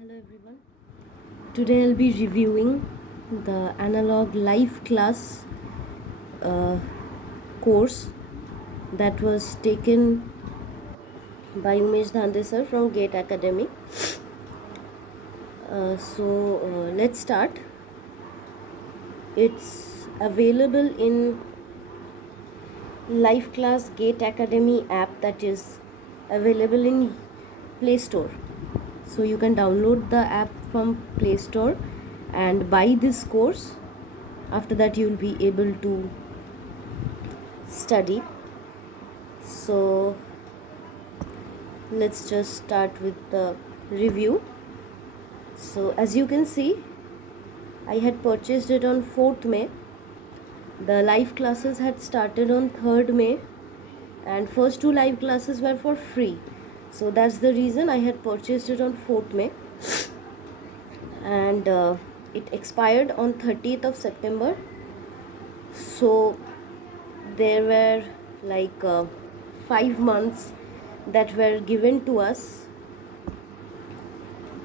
Hello everyone. Today I'll be reviewing the analog live class uh, course that was taken by Umesh Dhande sir from GATE Academy. Let's start. It's available in live class GATE Academy app that is available in Play Store. So you can download the app from Play Store and buy this course. After that you will be able to study. So let's just start with the review. So as you can see, I had purchased it on 4th May. The live classes had started on 3rd May and first two live classes were for free. So that's the reason I had purchased it on 4th May. And it expired on 30th of September. So there were like 5 months that were given to us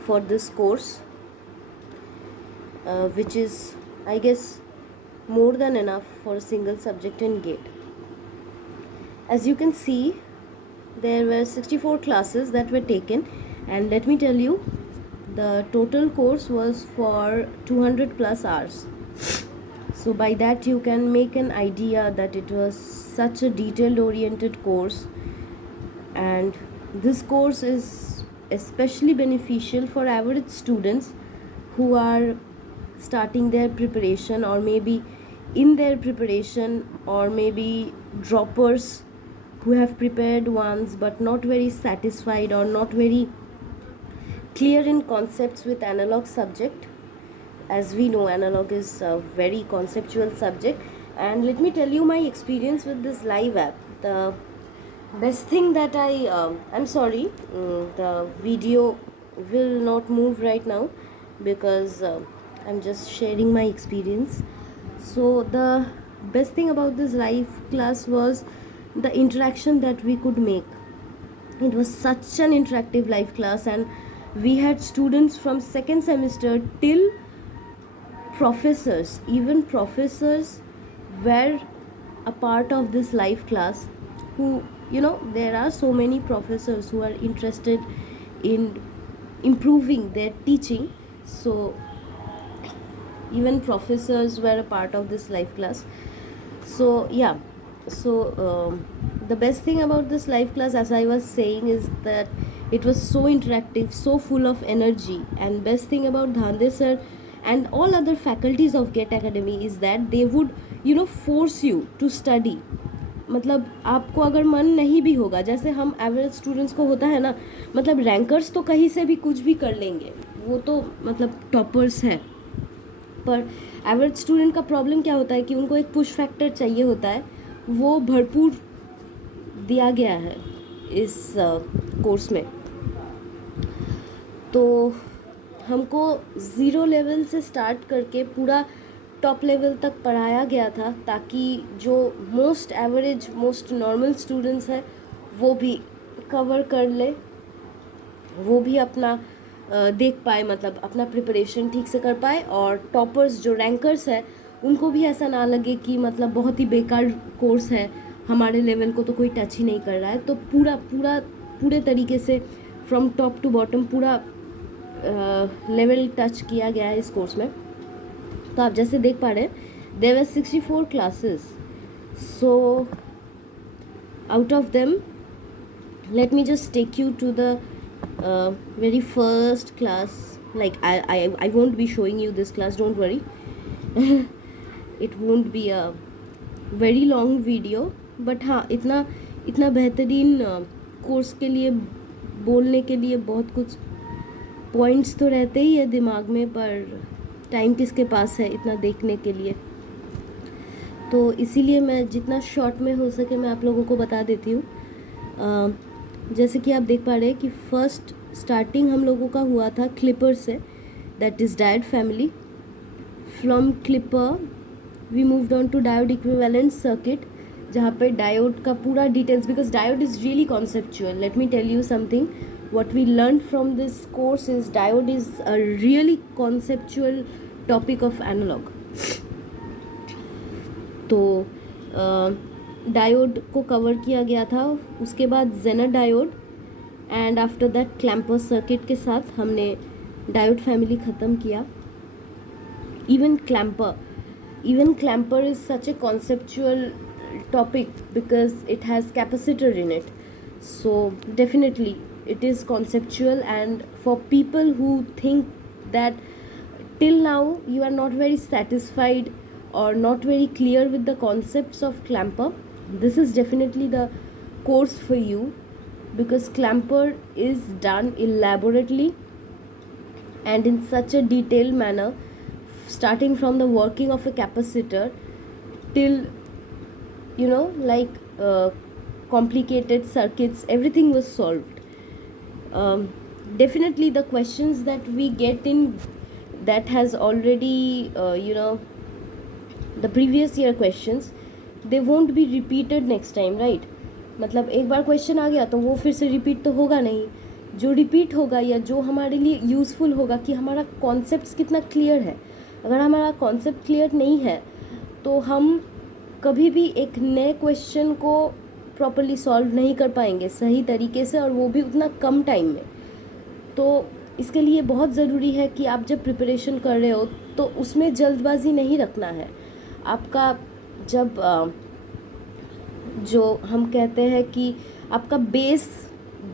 for this course, which is, I guess, more than enough for a single subject in GATE. As you can see, there were 64 classes that were taken, and let me tell you, the total course was for 200 plus hours. So by that you can make an idea that it was such a detailed oriented course, and this course is especially beneficial for average students who are starting their preparation, or maybe in their preparation, or maybe droppers who have prepared once but not very satisfied or not very clear in concepts with analog subject. As we know, analog is a very conceptual subject, and let me tell you my experience with this live app. The best thing that I'm sorry, the video will not move right now because I'm just sharing my experience. So the best thing about this live class was the interaction that we could make. It was such an interactive live class, and we had students from second semester till professors. Even professors were a part of this live class, who, there are so many professors who are interested in improving their teaching. So even professors were a part of this live class. So yeah, the best thing about this live class, as I was saying, is that it was so interactive, so full of energy. And best thing about Dhande sir and all other faculties of GATE Academy is that they would force you to study. मतलब आपको अगर मन नहीं भी होगा, जैसे हम average students को होता है ना, मतलब रैंकर्स तो कहीं से भी कुछ भी कर लेंगे, वो तो मतलब टॉपर्स है, पर एवरेज स्टूडेंट का प्रॉब्लम क्या होता है कि उनको एक पुश फैक्टर चाहिए होता है, वो भरपूर दिया गया है इस कोर्स में. तो हमको ज़ीरो लेवल से स्टार्ट करके पूरा टॉप लेवल तक पढ़ाया गया था, ताकि जो most average most normal students हैं वो भी कवर कर ले, वो भी अपना देख पाए, मतलब अपना प्रिपरेशन ठीक से कर पाए. और टॉपर्स जो रैंकर्स है उनको भी ऐसा ना लगे कि मतलब बहुत ही बेकार कोर्स है, हमारे लेवल को तो कोई टच ही नहीं कर रहा है. तो पूरे तरीके से फ्रॉम टॉप टू बॉटम पूरा लेवल टच किया गया है इस कोर्स में. तो आप जैसे देख पा रहे हैं, there were 64 classes. So out of them, let me just take you to the very first class. Like I won't be showing you this class, don't worry. It won't be a very long video, but हाँ, इतना बेहतरीन course के लिए बोलने के लिए बहुत कुछ पॉइंट्स तो रहते ही है दिमाग में, पर टाइम किसके पास है इतना देखने के लिए. तो इसीलिए मैं जितना शॉर्ट में हो सके मैं आप लोगों को बता देती हूँ. जैसे कि आप देख पा रहे हैं कि फर्स्ट स्टार्टिंग हम लोगों का हुआ था क्लिपर से, that is diode family. From clipper we moved on to diode equivalent circuit, जहाँ पे डायोड का पूरा details, because diode is really conceptual. Let me tell you something. what we learned from this course is diode is a really conceptual topic of analog. तो diode को cover किया गया था, उसके बाद zener diode and after that clamper circuit के साथ हमने डायोड फैमिली ख़त्म किया. Even clamper is such a conceptual topic because it has capacitor in it, so definitely it is conceptual, and for people who think that till now you are not very satisfied or not very clear with the concepts of clamper, this is definitely the course for you, because clamper is done elaborately and in such a detailed manner, starting from the working of a capacitor till like complicated circuits, everything was solved. Definitely the questions that we get in that has already the previous year questions, they won't be repeated next time, right? मतलब एक बार question आ गया तो वो फिर से repeat तो होगा नहीं. जो रिपीट होगा या जो हमारे लिए यूज़फुल होगा कि हमारा कॉन्सेप्ट कितना क्लियर है. अगर हमारा कॉन्सेप्ट क्लियर नहीं है तो हम कभी भी एक नए क्वेश्चन को प्रॉपर्ली सॉल्व नहीं कर पाएंगे सही तरीके से, और वो भी उतना कम टाइम में. तो इसके लिए बहुत ज़रूरी है कि आप जब प्रिपरेशन कर रहे हो तो उसमें जल्दबाजी नहीं रखना है. आपका जब जो हम कहते हैं कि आपका बेस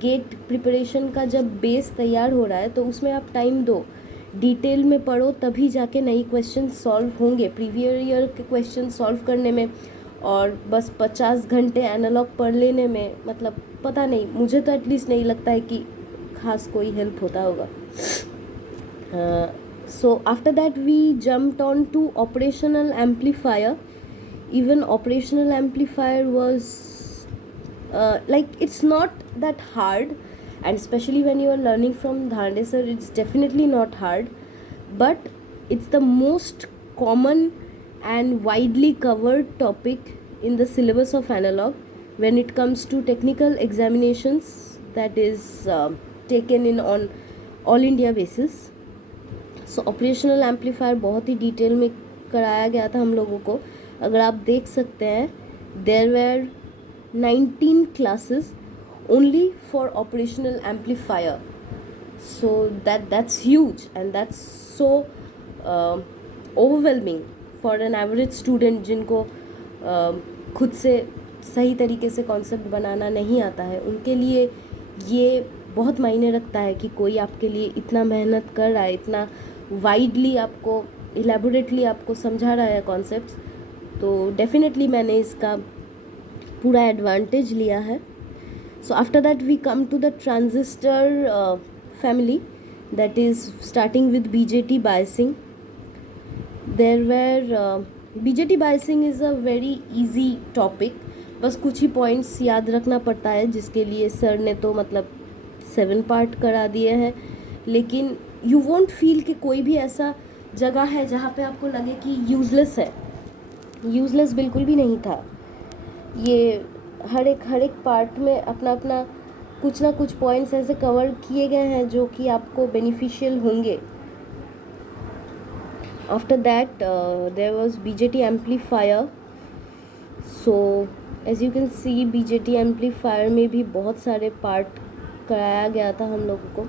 गेट प्रिपरेशन का जब बेस तैयार हो रहा है तो उसमें आप टाइम दो, डिटेल में पढ़ो, तभी जाके नई क्वेश्चन सॉल्व होंगे. प्रीवियस ईयर के क्वेश्चन सॉल्व करने में और बस 50 घंटे एनालॉग पढ़ लेने में मतलब पता नहीं, मुझे तो एटलीस्ट नहीं लगता है कि खास कोई हेल्प होता होगा. So after that we jumped on to operational amplifier. Even operational amplifier was like it's not that hard, and especially when you are learning from Dhande sir, it's definitely not hard, but it's the most common and widely covered topic in the syllabus of analog when it comes to technical examinations that is taken in on all India basis. So operational amplifier बहुत ही detail में कराया गया था हम लोगों को. अगर आप देख सकते हैं, there were 19 classes only for operational amplifier. So that's huge and that's so overwhelming for an average student जिनको खुद से सही तरीके से कॉन्सेप्ट बनाना नहीं आता है. उनके लिए ये बहुत मायने रखता है कि कोई आपके लिए इतना मेहनत कर रहा है, इतना वाइडली आपको इलेबोरेटली आपको समझा रहा है कॉन्सेप्ट्स. तो डेफिनेटली मैंने इसका पूरा एडवांटेज लिया है. So after that we come to the transistor family, that is starting with BJT biasing. There were BJT biasing is a very easy topic. बस कुछ ही पॉइंट्स याद रखना पड़ता है, जिसके लिए सर ने तो मतलब 7 पार्ट करा दिए हैं. लेकिन यू वोंट फील कि कोई भी ऐसा जगह है जहाँ पे आपको लगे कि यूज़लेस है. यूज़लेस बिल्कुल भी नहीं था. ये हर एक पार्ट में अपना अपना कुछ ना कुछ पॉइंट्स ऐसे कवर किए गए हैं जो कि आपको बेनिफिशियल होंगे. After that there was BJT amplifier. So as you can see BJT amplifier में भी बहुत सारे पार्ट कराया गया था हम लोगों को.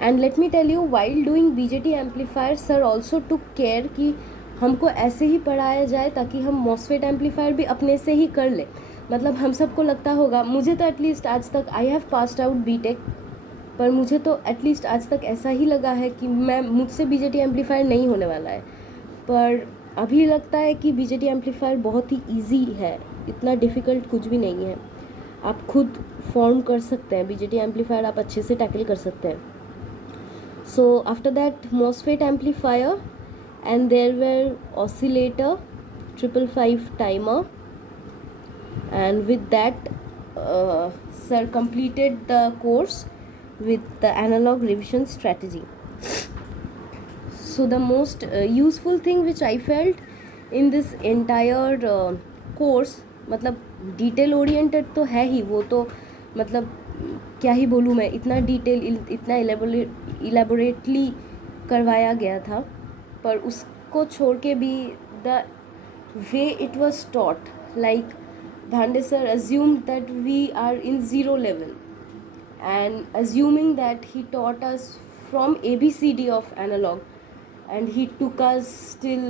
And let me tell you, while doing BJT amplifier sir also took care कि हमको ऐसे ही पढ़ाया जाए ताकि हम मॉसफेट एम्पलीफायर भी अपने से ही कर ले. मतलब हम सबको लगता होगा, मुझे तो एटलीस्ट आज तक I have passed out BTech, पर मुझे तो एटलीस्ट आज तक ऐसा ही लगा है कि मुझसे बीजेटी एम्पलीफायर नहीं होने वाला है. पर अभी लगता है कि बीजेटी एम्पलीफायर बहुत ही ईजी है, इतना डिफ़िकल्ट कुछ भी नहीं है. आप खुद फॉर्म कर सकते हैं बीजेटी एम्पलीफायर, आप अच्छे से टैकल कर सकते हैं. सो after that MOSFET amplifier, and there were oscillator, 555 timer, and with that sir completed the course with the analog revision strategy. So the most useful thing which I felt in this entire course, मतलब detail oriented तो है ही वो, तो मतलब क्या ही बोलूँ मैं, इतना डिटेल, इतना इलेबोरेटली करवाया गया था, पर उसको छोड़ के भी the way it was taught, like Dhande sir assumed that we are in zero level, and assuming that he taught us from ABCD of analog, and he took us till,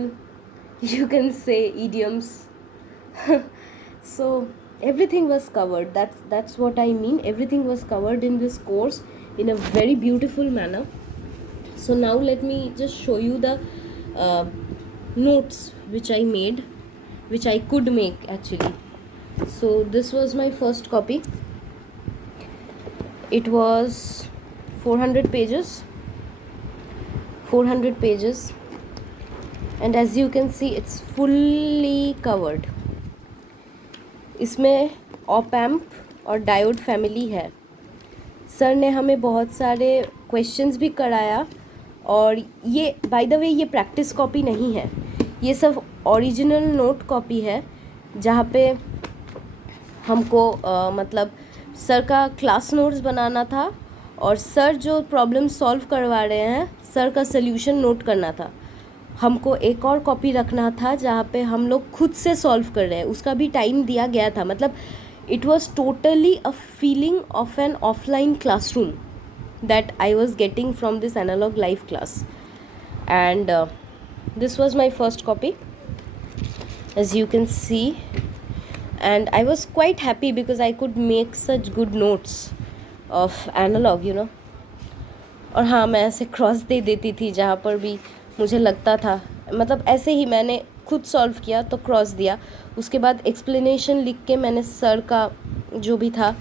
you can say, idioms. So everything was covered. That's what I mean. Everything was covered in this course in a very beautiful manner. So now let me just show you the notes which I made, which I could make actually. So this was my first copy. It was 400 pages, and as you can see it's fully covered. इसमें op amp और diode family है. Sir ने हमें बहुत सारे questions भी कराया, और ये बाय द वे ये प्रैक्टिस कॉपी नहीं है, ये सब ओरिजिनल नोट कॉपी है, जहाँ पे हमको मतलब सर का क्लास नोट्स बनाना था, और सर जो प्रॉब्लम सॉल्व करवा रहे हैं सर का सल्यूशन नोट करना था. हमको एक और कॉपी रखना था जहाँ पे हम लोग खुद से सॉल्व कर रहे हैं, उसका भी टाइम दिया गया था. मतलब it was totally a feeling of an offline classroom that I was getting from this analog live class. And this was my first copy, as you can see, and I was quite happy because I could make such good notes of analog, you know. और हाँ, मैं ऐसे cross दे देती थी जहाँ पर भी मुझे लगता था, मतलब ऐसे ही मैंने खुद सॉल्व किया तो क्रॉस दिया. उसके बाद एक्सप्लेनेशन लिख के मैंने सर का जो भी था,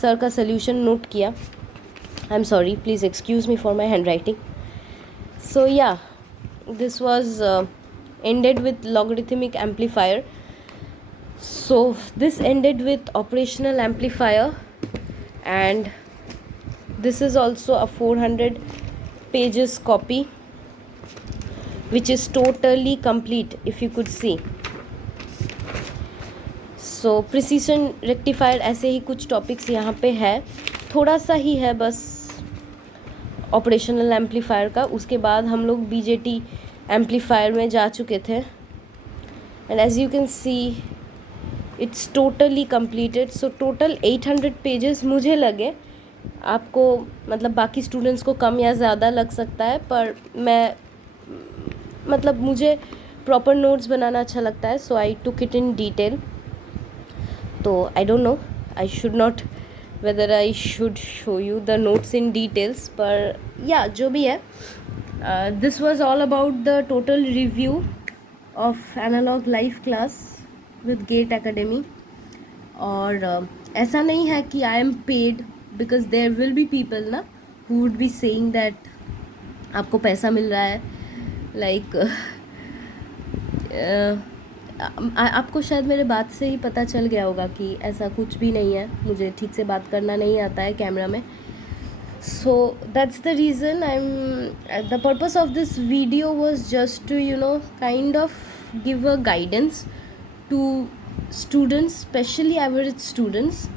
सर का सल्यूशन नोट किया. I am sorry, please excuse me for my handwriting. So yeah, this was ended with logarithmic amplifier. So this ended with operational amplifier, and this is also a 400 pages copy which is totally complete, if you could see. So precision rectifier, ऐसे ही कुछ topics यहाँ पे है, थोड़ा सा ही है बस operational amplifier का. उसके बाद हम लोग BJT एम्पलीफायर में जा चुके थे, and as you can see it's totally completed. So total 800 pages मुझे लगे, आपको मतलब बाकी स्टूडेंट्स को कम या ज़्यादा लग सकता है, पर मैं मतलब मुझे प्रॉपर नोट्स बनाना अच्छा लगता है, सो आई टुक इट इन डिटेल. तो I don't know, I should not whether I should show you the notes in details, पर yeah, जो भी है, this was all about the total review of analog live class with GATE Academy. और ऐसा नहीं है कि I am paid, because there will be people ना who would be saying that आपको पैसा मिल रहा है, like आपको शायद मेरे बात से ही पता चल गया होगा कि ऐसा कुछ भी नहीं है, मुझे ठीक से बात करना नहीं आता है कैमरा में. So that's the reason the purpose of this video was just to kind of give a guidance to students, specially average students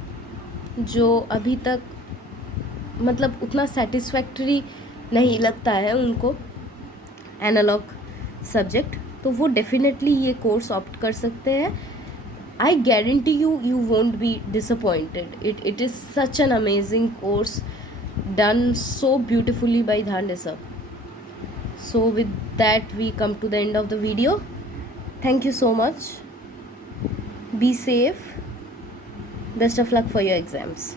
जो अभी तक मतलब उतना सेटिस्फैक्टरी नहीं लगता है उनको एनालॉग सब्जेक्ट, तो वो डेफिनेटली ये कोर्स ऑप्ट कर सकते हैं. I guarantee you won't be disappointed. It is such an amazing course done so beautifully by Dhande sir. So with that we come to the end of the video. Thank you so much. Be safe. Best of luck for your exams.